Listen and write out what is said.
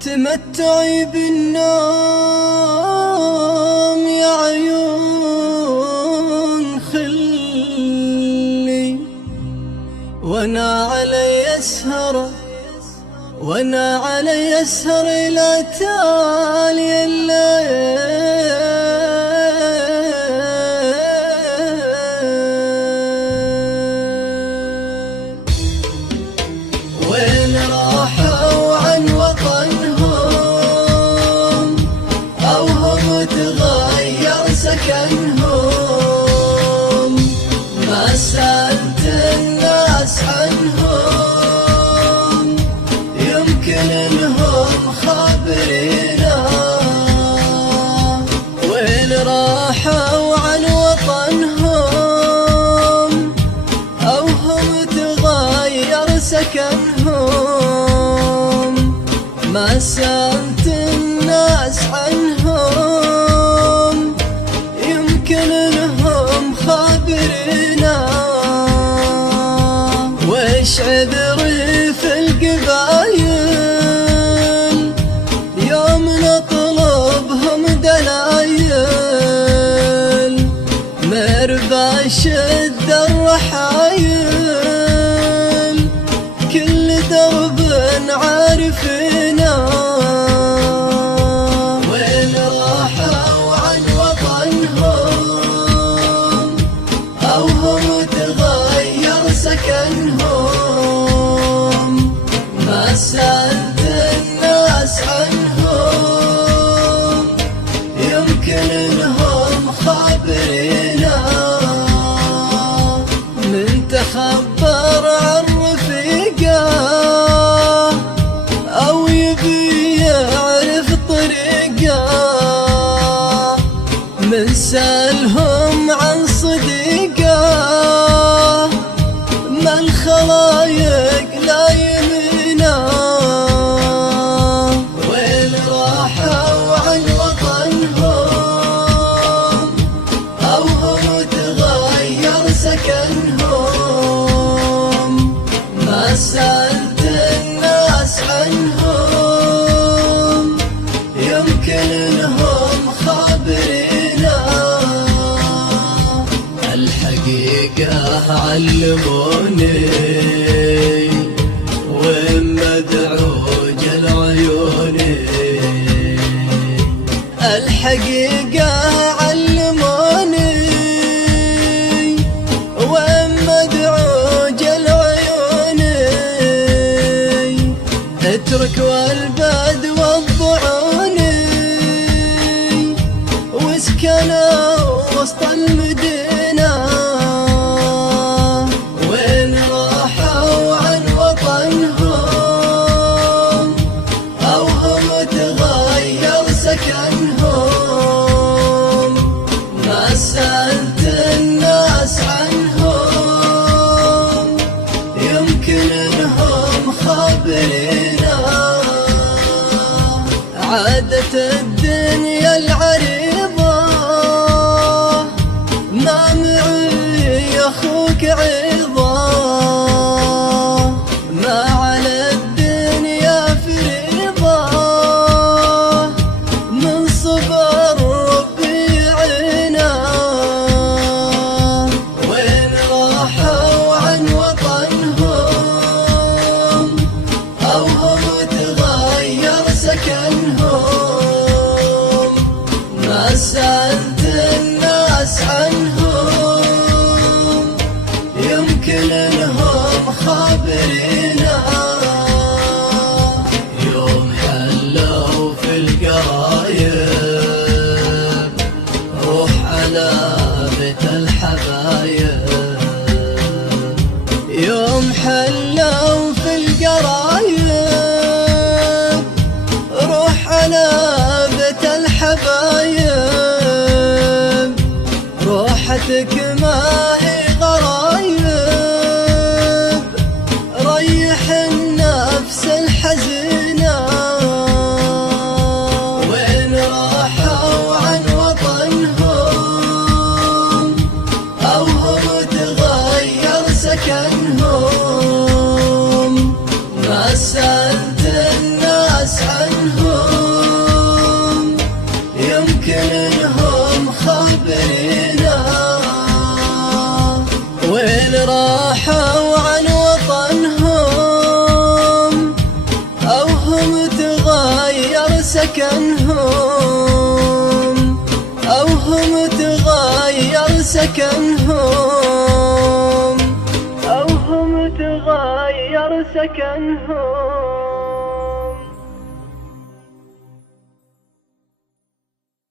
تمتعي بالنوم يا عيون خلي، وانا علي اسهر لا تالي الليل. وين راحوا عن وطنهم أو هم تغير سكنهم؟ ما سألت الناس عنهم، يمكن انهم خابرينا. وين راحوا عن وطنهم أو هم تغير سكنهم؟ ما سألت الناس عنهم، يمكن انهم خابرينا. ويش عذري في القبايل يوم نطلبهم دلايل؟ مرباش الرحايل كل درب عارفنا. وين راحوا عن وطنهم أو هم تغير سكنهم؟ ما سألت الناس عنهم، يمكن انهم خابرينا. من تخبر عن رفيقه أو يبي يعرف طريقه، من سألهم عن صديقه ما الخلايق لا يمينا. وين راحوا عن وطنهم أو هم تغير سكنهم؟ ما سألت الناس عنهم، يمكن انهم خابرينا. الحقيقة علموني وين مدعوج العيوني. الحقيقة علموني وين مدعوج العيوني. اترك والباد والضعوني واسكنوا وسط المدينة. وين راحوا عن وطنهم أو هم تغير سكنهم؟ ما سألت الناس عنهم، يمكن انهم خابرينا. عادة الدنيا العريضة ما معي اخوك عيضة، ما على الدنيا فريضة من صبر ربي يعينا. وين راحوا عن وطنهم أو هم تغير سكنهم؟ ما سألت الناس عنهم، يمكن انهم خابرينا. يوم حلوا في القرايب روح على بيت الحبايب. يوم حلوا في القرايب روح راحوا عن وطنهم أو هم تغير سكنهم أو هم تغير سكنهم أو هم تغير سكنهم